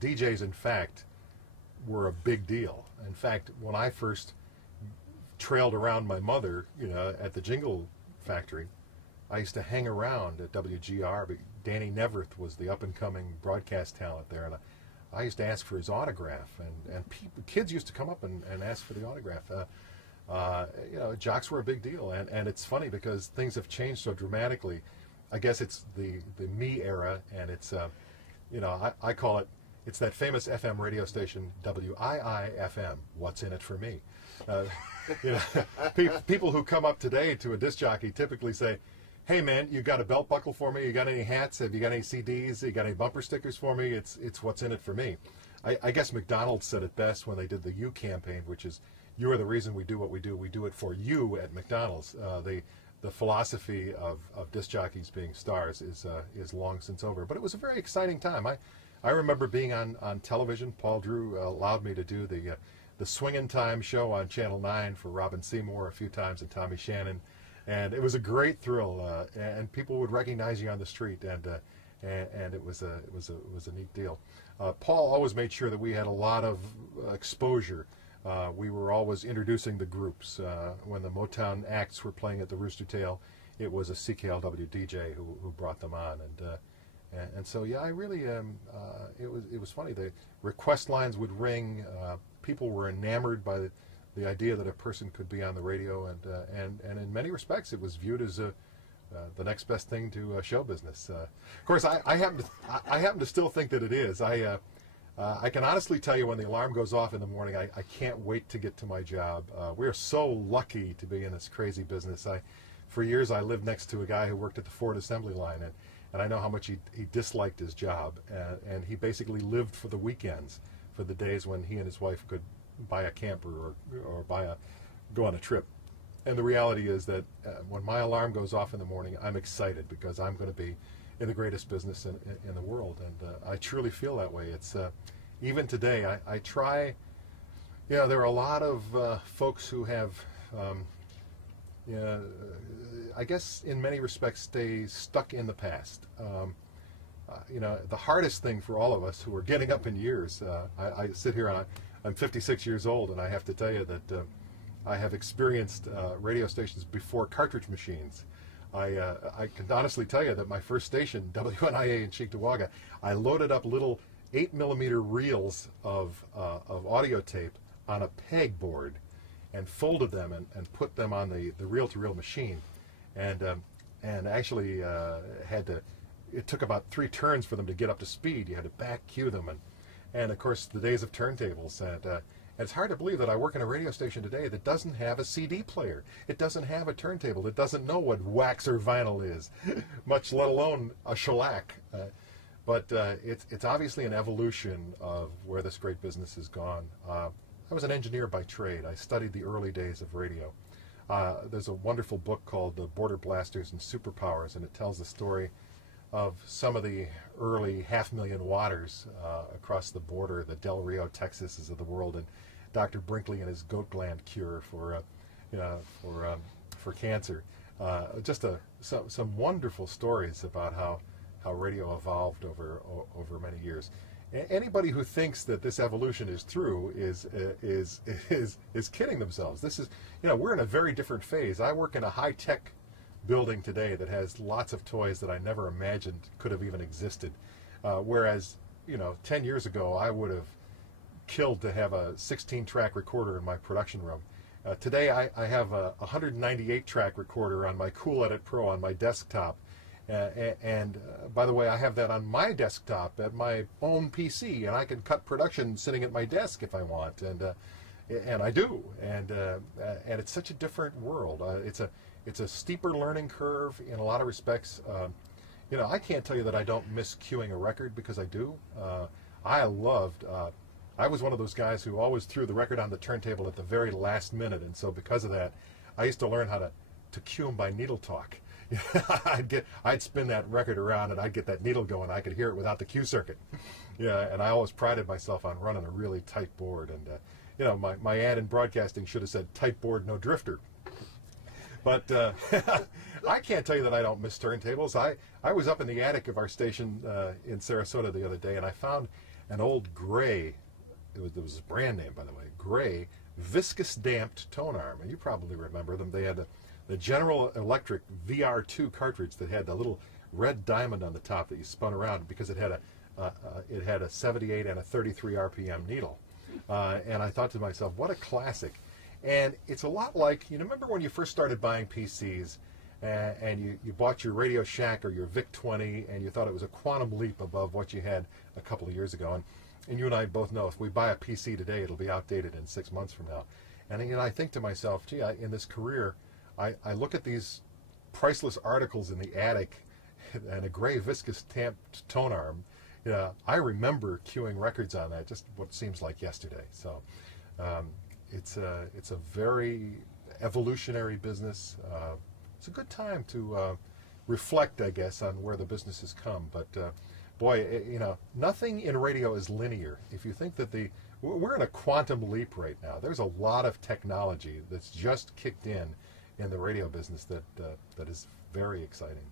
DJs, in fact, were a big deal. In fact, when I first trailed around my mother, at the Jingle Factory, I used to hang around at WGR. But Danny Neverth was the up-and-coming broadcast talent there, and I used to ask for his autograph, and kids used to come up and ask for the autograph. Jocks were a big deal, and it's funny because things have changed so dramatically. I guess it's the me era, and it's I call it. It's that famous FM radio station, WII-FM, What's in it for me? People who come up today to a disc jockey typically say, hey man, you got a belt buckle for me? You got any hats? Have you got any CDs? You got any bumper stickers for me? It's What's in it for me. I guess McDonald's said it best when they did the You campaign, which is, you are the reason we do what we do. We do it for you at McDonald's. The philosophy of disc jockeys being stars is long since over. But it was a very exciting time. I remember being on television. Paul Drew allowed me to do the Swingin' Time show on Channel 9 for Robin Seymour a few times and Tommy Shannon, and it was a great thrill. And people would recognize you on the street, and it was a neat deal. Paul always made sure that we had a lot of exposure. We were always introducing the groups. When the Motown acts were playing at the Rooster Tail, it was a CKLW DJ who brought them on, and so yeah, I really it was funny. The request lines would ring. People were enamored by the idea that a person could be on the radio, and in many respects, it was viewed as the next best thing to show business. Of course, I happen to still think that it is. I can honestly tell you, when the alarm goes off in the morning, I can't wait to get to my job. We're so lucky to be in this crazy business. For years, I lived next to a guy who worked at the Ford assembly line, and I know how much he disliked his job, and he basically lived for the weekends, for the days when he and his wife could buy a camper or go on a trip. And the reality is that when my alarm goes off in the morning, I'm excited because I'm going to be in the greatest business in the world, and I truly feel that way. It's even today, I try. There are a lot of folks who have, I guess, in many respects, stay stuck in the past. The hardest thing for all of us who are getting up in years. I sit here and I'm 56 years old, and I have to tell you that I have experienced radio stations before cartridge machines. I can honestly tell you that my first station, WNIA in Cheektowaga, I loaded up little 8mm reels of audio tape on a pegboard and folded them and put them on the reel-to-reel machine, and actually had to. It took about 3 turns for them to get up to speed. You had to back cue them, and of course the days of turntables, and it's hard to believe that I work in a radio station today that doesn't have a CD player. It doesn't have a turntable. It doesn't know what wax or vinyl is, much let alone a shellac. But it's obviously an evolution of where this great business has gone. I was an engineer by trade. I studied the early days of radio. There's a wonderful book called The Border Blasters and Superpowers, and it tells the story of some of the early 500,000 watters across the border, the Del Rio Texases of the world, and Dr. Brinkley and his goat gland cure for cancer. Just some wonderful stories about how radio evolved over many years. Anybody who thinks that this evolution is true is kidding themselves. This is, we're in a very different phase. I work in a high-tech building today that has lots of toys that I never imagined could have even existed. Whereas, 10 years ago, I would have killed to have a 16-track recorder in my production room. Today, I have a 198-track recorder on my Cool Edit Pro on my desktop. And by the way, I have that on my desktop at my own PC, and I can cut production sitting at my desk if I want, and I do. And it's such a different world. It's a steeper learning curve in a lot of respects. I can't tell you that I don't miss cueing a record, because I do. I was one of those guys who always threw the record on the turntable at the very last minute, and so because of that, I used to learn how to cue them by needle talk. I'd spin that record around and I'd get that needle going. I could hear it without the cue circuit. And I always prided myself on running a really tight board. And my ad in broadcasting should have said "tight board, no drifter." But I can't tell you that I don't miss turntables. I was up in the attic of our station in Sarasota the other day, and I found an old gray, it was a brand name, by the way, gray viscous damped tone arm. And you probably remember them. They had the General Electric VR2 cartridge that had the little red diamond on the top that you spun around because it had a 78 and a 33 RPM needle. And I thought to myself, what a classic. And it's a lot like, you remember when you first started buying PCs and you bought your Radio Shack or your VIC-20 and you thought it was a quantum leap above what you had a couple of years ago. And you and I both know if we buy a PC today, it'll be outdated in 6 months from now. And I think to myself, gee, in this career, I look at these priceless articles in the attic and a gray viscous tamped tone arm. I remember queuing records on that, just what seems like yesterday. So it's a very evolutionary business. It's a good time to reflect, I guess, on where the business has come. But boy, nothing in radio is linear. If you think that we're in a quantum leap right now. There's a lot of technology that's just kicked in the radio business that is very exciting.